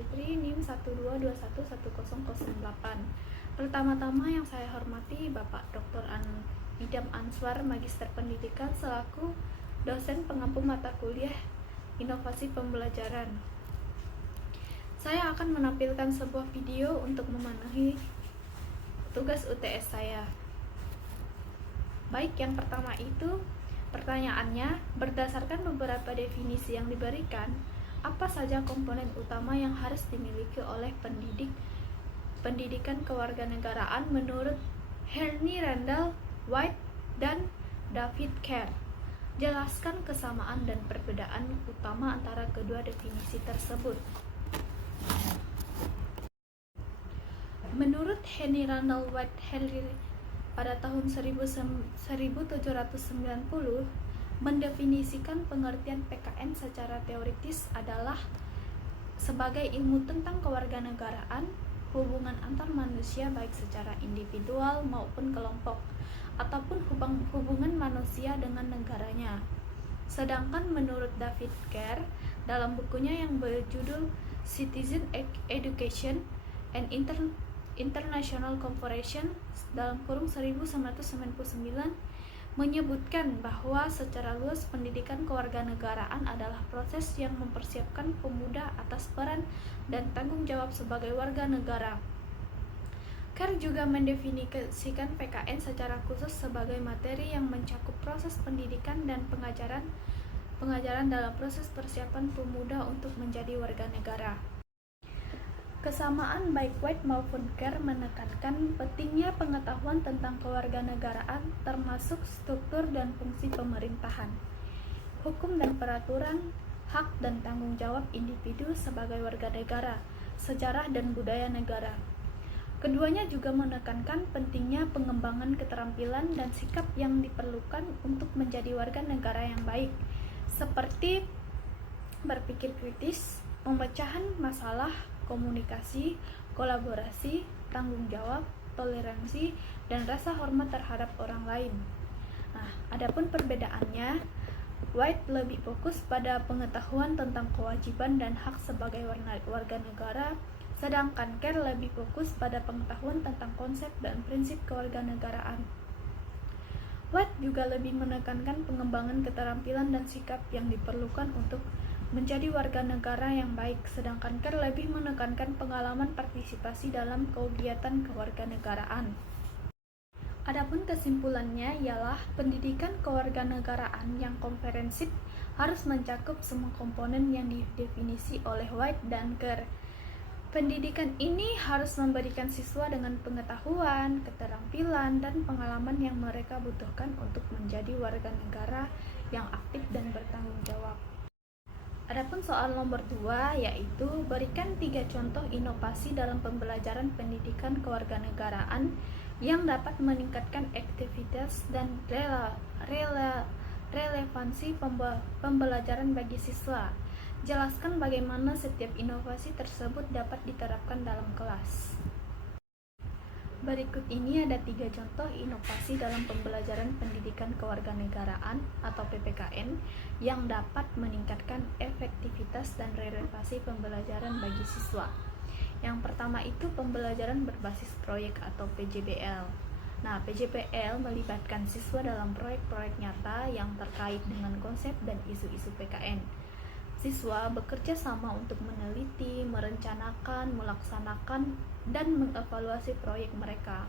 Fitri, NIM 1221108. Pertama-tama yang saya hormati Bapak Dr. Idam Answar, Magister Pendidikan selaku dosen pengampu mata kuliah Inovasi Pembelajaran. Saya akan menampilkan sebuah video untuk memenuhi tugas UTS saya. Baik, yang pertama itu pertanyaannya, berdasarkan beberapa definisi yang diberikan, apa saja komponen utama yang harus dimiliki oleh pendidikan kewarganegaraan menurut Henry Randall White dan David Kerr? Jelaskan kesamaan dan perbedaan utama antara kedua definisi tersebut. Menurut Henry Randall White pada tahun 1790 mendefinisikan pengertian PKN secara teoritis adalah sebagai ilmu tentang kewarganegaraan, hubungan antar manusia baik secara individual maupun kelompok, ataupun hubungan manusia dengan negaranya. Sedangkan menurut David Kerr dalam bukunya yang berjudul Citizen Education and International Cooperation (1999) menyebutkan bahwa secara luas pendidikan kewarganegaraan adalah proses yang mempersiapkan pemuda atas peran dan tanggung jawab sebagai warga negara. Kerr juga mendefinisikan PKN secara khusus sebagai materi yang mencakup proses pendidikan dan pengajaran dalam proses persiapan pemuda untuk menjadi warga negara. Kesamaan baik White maupun Kerr menekankan pentingnya pengetahuan tentang kewarganegaraan termasuk struktur dan fungsi pemerintahan, hukum dan peraturan, hak dan tanggung jawab individu sebagai warga negara, sejarah dan budaya negara. Keduanya juga menekankan pentingnya pengembangan keterampilan dan sikap yang diperlukan untuk menjadi warga negara yang baik, seperti berpikir kritis, pemecahan masalah, komunikasi, kolaborasi, tanggung jawab, toleransi, dan rasa hormat terhadap orang lain. Nah, adapun perbedaannya, White lebih fokus pada pengetahuan tentang kewajiban dan hak sebagai warga negara, sedangkan Kerr lebih fokus pada pengetahuan tentang konsep dan prinsip kewarganegaraan. White juga lebih menekankan pengembangan keterampilan dan sikap yang diperlukan untuk menjadi warga negara yang baik, sedangkan Kerr lebih menekankan pengalaman partisipasi dalam kegiatan kewarganegaraan. Adapun kesimpulannya ialah pendidikan kewarganegaraan yang komprehensif harus mencakup semua komponen yang didefinisi oleh White dan Kerr. Pendidikan ini harus memberikan siswa dengan pengetahuan, keterampilan, dan pengalaman yang mereka butuhkan untuk menjadi warga negara yang aktif dan bertanggung jawab. Adapun soal nomor 2, yaitu berikan 3 contoh inovasi dalam pembelajaran pendidikan kewarganegaraan yang dapat meningkatkan aktivitas dan relevansi pembelajaran bagi siswa. Jelaskan bagaimana setiap inovasi tersebut dapat diterapkan dalam kelas. Berikut ini ada 3 contoh inovasi dalam pembelajaran pendidikan kewarganegaraan atau PPKN yang dapat meningkatkan efektivitas dan relevansi pembelajaran bagi siswa. Yang pertama itu pembelajaran berbasis proyek atau PJBL. Nah, PJBL melibatkan siswa dalam proyek-proyek nyata yang terkait dengan konsep dan isu-isu PKN. Siswa bekerja sama untuk meneliti, merencanakan, melaksanakan, dan mengevaluasi proyek mereka.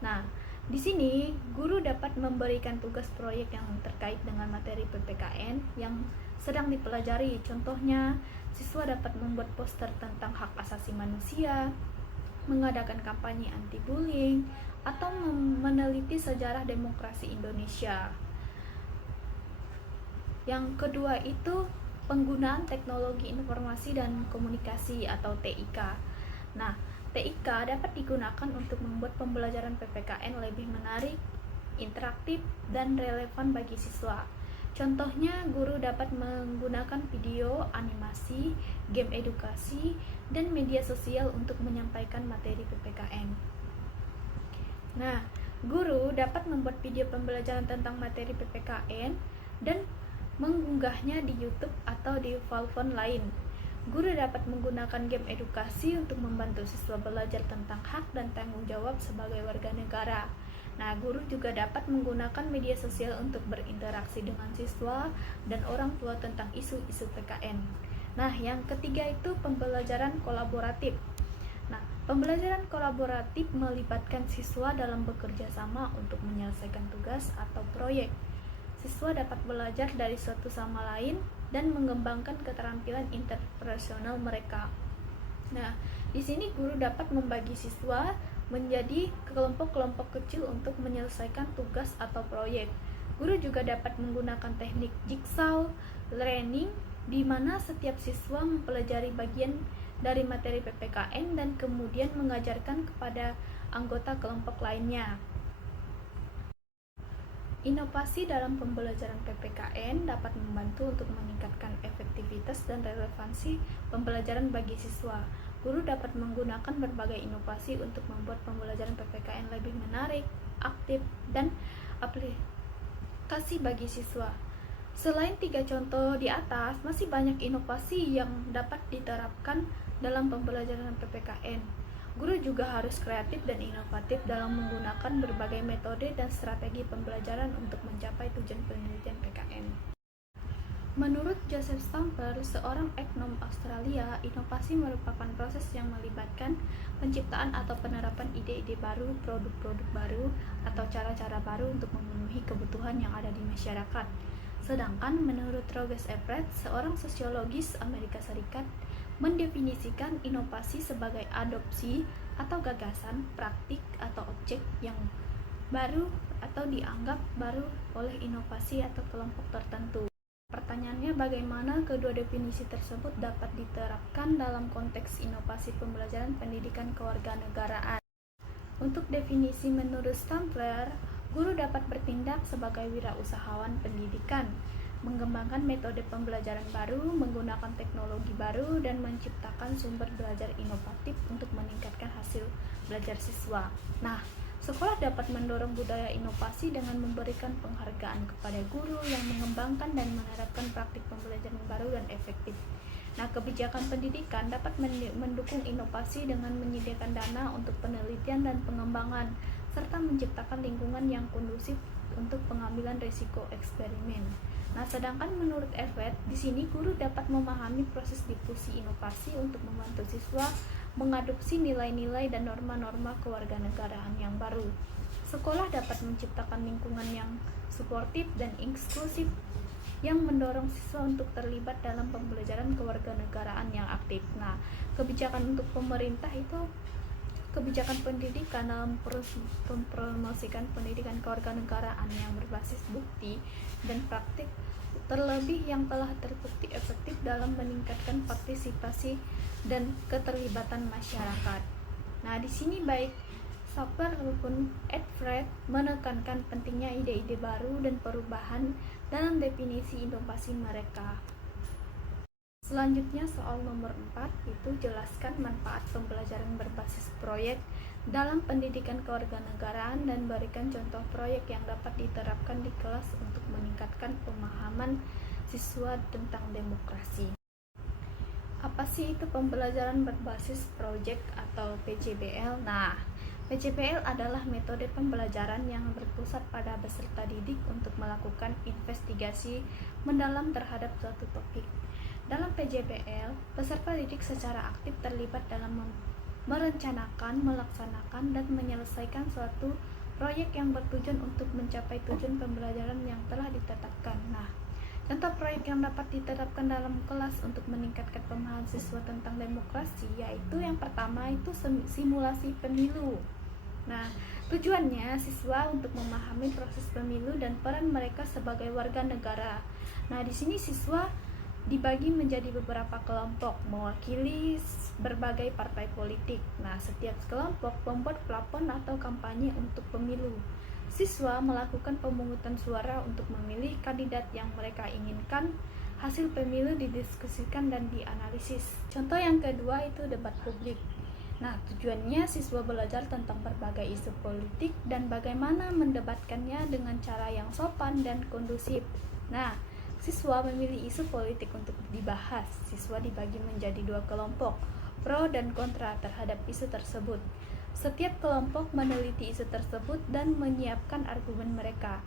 Nah, di sini guru dapat memberikan tugas proyek yang terkait dengan materi PPKN yang sedang dipelajari. Contohnya, siswa dapat membuat poster tentang hak asasi manusia, mengadakan kampanye anti-bullying, atau meneliti sejarah demokrasi Indonesia. Yang kedua itu penggunaan teknologi informasi dan komunikasi atau TIK. Nah, TIK dapat digunakan untuk membuat pembelajaran PPKN lebih menarik, interaktif, dan relevan bagi siswa. Contohnya, guru dapat menggunakan video, animasi, game edukasi, dan media sosial untuk menyampaikan materi PPKN. Nah, guru dapat membuat video pembelajaran tentang materi PPKN dan mengunggahnya di YouTube atau di platform lain. Guru dapat menggunakan game edukasi untuk membantu siswa belajar tentang hak dan tanggung jawab sebagai warga negara. Nah, guru juga dapat menggunakan media sosial untuk berinteraksi dengan siswa dan orang tua tentang isu-isu PKN. Nah, yang ketiga itu pembelajaran kolaboratif. Nah, pembelajaran kolaboratif melibatkan siswa dalam bekerja sama untuk menyelesaikan tugas atau proyek. Siswa dapat belajar dari satu sama lain dan mengembangkan keterampilan interpersonal mereka. Nah, di sini guru dapat membagi siswa menjadi kelompok-kelompok kecil untuk menyelesaikan tugas atau proyek. Guru juga dapat menggunakan teknik jigsaw learning di mana setiap siswa mempelajari bagian dari materi PPKN dan kemudian mengajarkan kepada anggota kelompok lainnya. Inovasi dalam pembelajaran PPKN dapat membantu untuk meningkatkan efektivitas dan relevansi pembelajaran bagi siswa. Guru dapat menggunakan berbagai inovasi untuk membuat pembelajaran PPKN lebih menarik, aktif, dan aplikasi bagi siswa. Selain 3 contoh di atas, masih banyak inovasi yang dapat diterapkan dalam pembelajaran PPKN. Guru juga harus kreatif dan inovatif dalam menggunakan berbagai metode dan strategi pembelajaran untuk mencapai tujuan penelitian PKN. Menurut Joseph Stamper, seorang ekonom Australia, inovasi merupakan proses yang melibatkan penciptaan atau penerapan ide-ide baru, produk-produk baru, atau cara-cara baru untuk memenuhi kebutuhan yang ada di masyarakat. Sedangkan menurut Roger Everett, seorang sosiologis Amerika Serikat, mendefinisikan inovasi sebagai adopsi atau gagasan, praktik, atau objek yang baru atau dianggap baru oleh inovasi atau kelompok tertentu. Pertanyaannya, bagaimana kedua definisi tersebut dapat diterapkan dalam konteks inovasi pembelajaran pendidikan kewarganegaraan? Untuk definisi menurut Stamper, guru dapat bertindak sebagai wirausahawan pendidikan, mengembangkan metode pembelajaran baru, menggunakan teknologi baru, dan menciptakan sumber belajar inovatif untuk meningkatkan hasil belajar siswa. Nah, sekolah dapat mendorong budaya inovasi dengan memberikan penghargaan kepada guru yang mengembangkan dan menerapkan praktik pembelajaran baru dan efektif. Nah, kebijakan pendidikan dapat mendukung inovasi dengan menyediakan dana untuk penelitian dan pengembangan, serta menciptakan lingkungan yang kondusif untuk pengambilan risiko eksperimen. Nah, sedangkan menurut Everett, di sini guru dapat memahami proses difusi inovasi untuk membantu siswa mengadopsi nilai-nilai dan norma-norma kewarganegaraan yang baru. Sekolah dapat menciptakan lingkungan yang suportif dan inklusif yang mendorong siswa untuk terlibat dalam pembelajaran kewarganegaraan yang aktif. Nah, kebijakan untuk pemerintah itu kebijakan pendidikan dalam mempromosikan pendidikan kewarganegaraan yang berbasis bukti dan praktik, terlebih yang telah terbukti efektif dalam meningkatkan partisipasi dan keterlibatan masyarakat. Nah, di sini baik Stamper maupun Everett menekankan pentingnya ide-ide baru dan perubahan dalam definisi inovasi mereka. Selanjutnya soal nomor 4 itu jelaskan manfaat pembelajaran berbasis proyek dalam pendidikan kewarganegaraan dan berikan contoh proyek yang dapat diterapkan di kelas untuk meningkatkan pemahaman siswa tentang demokrasi. Apa sih itu pembelajaran berbasis proyek atau PJBL? Nah, PJBL adalah metode pembelajaran yang berpusat pada peserta didik untuk melakukan investigasi mendalam terhadap suatu topik. Dalam PJBL, peserta didik secara aktif terlibat dalam merencanakan, melaksanakan, dan menyelesaikan suatu proyek yang bertujuan untuk mencapai tujuan pembelajaran yang telah ditetapkan. Nah, contoh proyek yang dapat diterapkan dalam kelas untuk meningkatkan pemahaman siswa tentang demokrasi yaitu yang pertama itu simulasi pemilu. Nah, tujuannya siswa untuk memahami proses pemilu dan peran mereka sebagai warga negara. Nah, di sini siswa dibagi menjadi beberapa kelompok mewakili berbagai partai politik. Nah, setiap kelompok membuat plafon atau kampanye untuk pemilu. Siswa melakukan pemungutan suara untuk memilih kandidat yang mereka inginkan. Hasil pemilu didiskusikan dan dianalisis. Contoh yang kedua itu debat publik. Nah, tujuannya siswa belajar tentang berbagai isu politik dan bagaimana mendebatkannya dengan cara yang sopan dan kondusif. Nah, Siswa memilih isu politik untuk dibahas. Siswa dibagi menjadi dua kelompok, pro dan kontra terhadap isu tersebut. Setiap kelompok meneliti isu tersebut dan menyiapkan argumen mereka.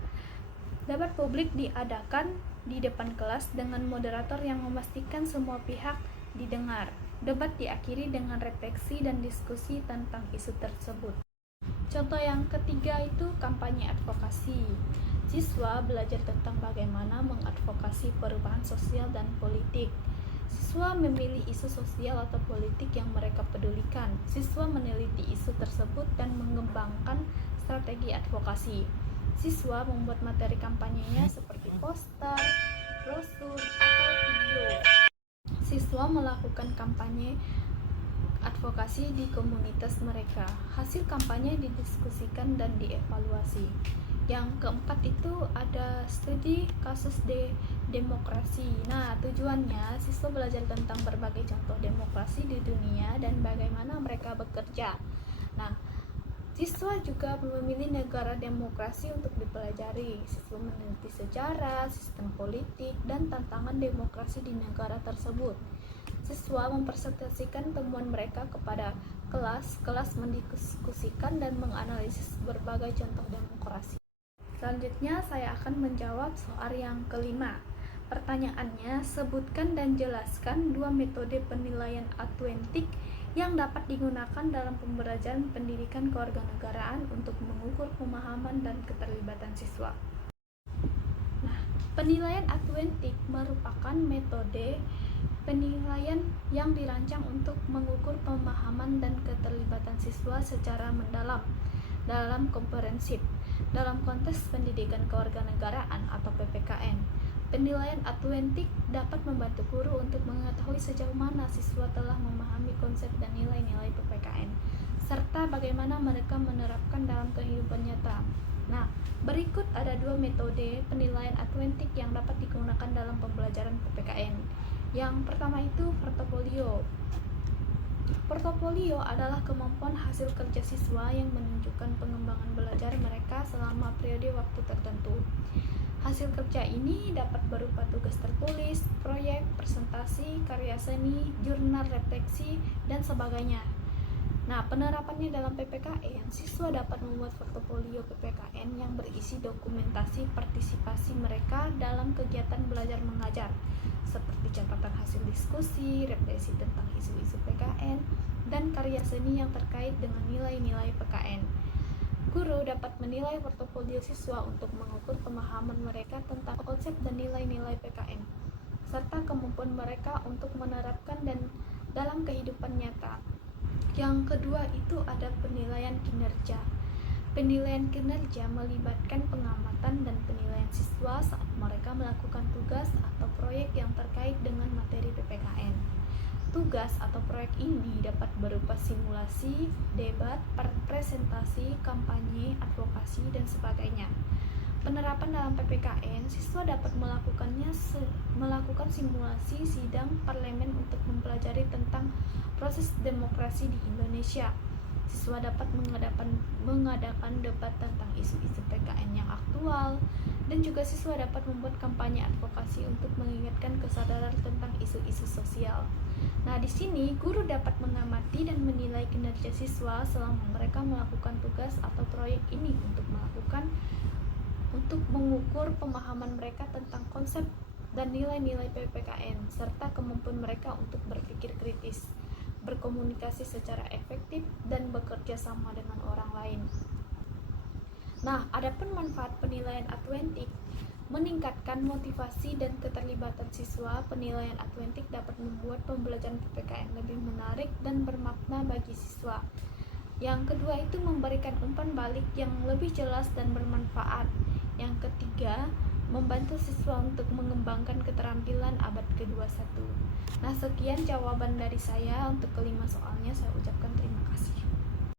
Debat publik diadakan di depan kelas dengan moderator yang memastikan semua pihak didengar. Debat diakhiri dengan refleksi dan diskusi tentang isu tersebut. Contoh yang ketiga itu kampanye advokasi. Siswa belajar tentang bagaimana mengadvokasi perubahan sosial dan politik. Siswa memilih isu sosial atau politik yang mereka pedulikan. Siswa meneliti isu tersebut dan mengembangkan strategi advokasi. Siswa membuat materi kampanyenya seperti poster, brosur, atau video. Siswa melakukan kampanye advokasi di komunitas mereka. Hasil kampanye didiskusikan dan dievaluasi. Yang keempat itu ada studi kasus demokrasi. Nah, tujuannya siswa belajar tentang berbagai contoh demokrasi di dunia dan bagaimana mereka bekerja. Nah, siswa juga memilih negara demokrasi untuk dipelajari. Siswa meneliti sejarah, sistem politik, dan tantangan demokrasi di negara tersebut. Siswa mempresentasikan temuan mereka kepada kelas. Kelas mendiskusikan dan menganalisis berbagai contoh demokrasi. Selanjutnya saya akan menjawab soal yang kelima. Pertanyaannya, sebutkan dan jelaskan dua metode penilaian autentik yang dapat digunakan dalam pembelajaran pendidikan kewarganegaraan untuk mengukur pemahaman dan keterlibatan siswa. Nah, penilaian autentik merupakan metode penilaian yang dirancang untuk mengukur pemahaman dan keterlibatan siswa secara mendalam dalam komprehensif dalam konteks pendidikan kewarganegaraan atau PPKN. Penilaian autentik dapat membantu guru untuk mengetahui sejauh mana siswa telah memahami konsep dan nilai-nilai PPKN serta bagaimana mereka menerapkan dalam kehidupan nyata. Nah, berikut ada dua metode penilaian autentik yang dapat digunakan dalam pembelajaran PPKN. Yang pertama itu portofolio. Portofolio adalah kemampuan hasil kerja siswa yang menunjukkan pengembangan belajar mereka selama periode waktu tertentu. Hasil kerja ini dapat berupa tugas tertulis, proyek, presentasi, karya seni, jurnal refleksi, dan sebagainya. Nah, penerapannya dalam PPKN, siswa dapat membuat portofolio PPKN yang berisi dokumentasi partisipasi mereka dalam kegiatan belajar mengajar, seperti catatan hasil diskusi, refleksi tentang isu-isu PKN, dan karya seni yang terkait dengan nilai-nilai PKN. Guru dapat menilai portofolio siswa untuk mengukur pemahaman mereka tentang konsep dan nilai-nilai PKN, serta kemampuan mereka untuk menerapkan dan dalam kehidupan nyata. Yang kedua itu ada penilaian kinerja. Penilaian kinerja melibatkan pengamatan dan penilaian siswa saat mereka melakukan tugas atau proyek yang terkait dengan materi PPKN. Tugas atau proyek ini dapat berupa simulasi, debat, presentasi, kampanye, advokasi, dan sebagainya. Penerapan dalam PPKN, siswa dapat melakukan simulasi sidang parlemen untuk mempelajari tentang proses demokrasi di Indonesia. Siswa dapat mengadakan debat tentang isu-isu PKN yang aktual, dan juga siswa dapat membuat kampanye advokasi untuk mengingatkan kesadaran tentang isu-isu sosial. Nah, di sini guru dapat mengamati dan menilai kinerja siswa selama mereka melakukan tugas atau proyek ini untuk mengukur pemahaman mereka tentang konsep dan nilai-nilai PPKN serta kemampuan mereka untuk berpikir kritis, berkomunikasi secara efektif, dan bekerja sama dengan orang lain. Nah, adapun manfaat penilaian autentik meningkatkan motivasi dan keterlibatan siswa. Penilaian autentik dapat membuat pembelajaran PPKN lebih menarik dan bermakna bagi siswa. Yang kedua itu memberikan umpan balik yang lebih jelas dan bermanfaat. Yang ketiga, membantu siswa untuk mengembangkan keterampilan abad ke-21. Nah, sekian jawaban dari saya untuk kelima soalnya. Saya ucapkan terima kasih.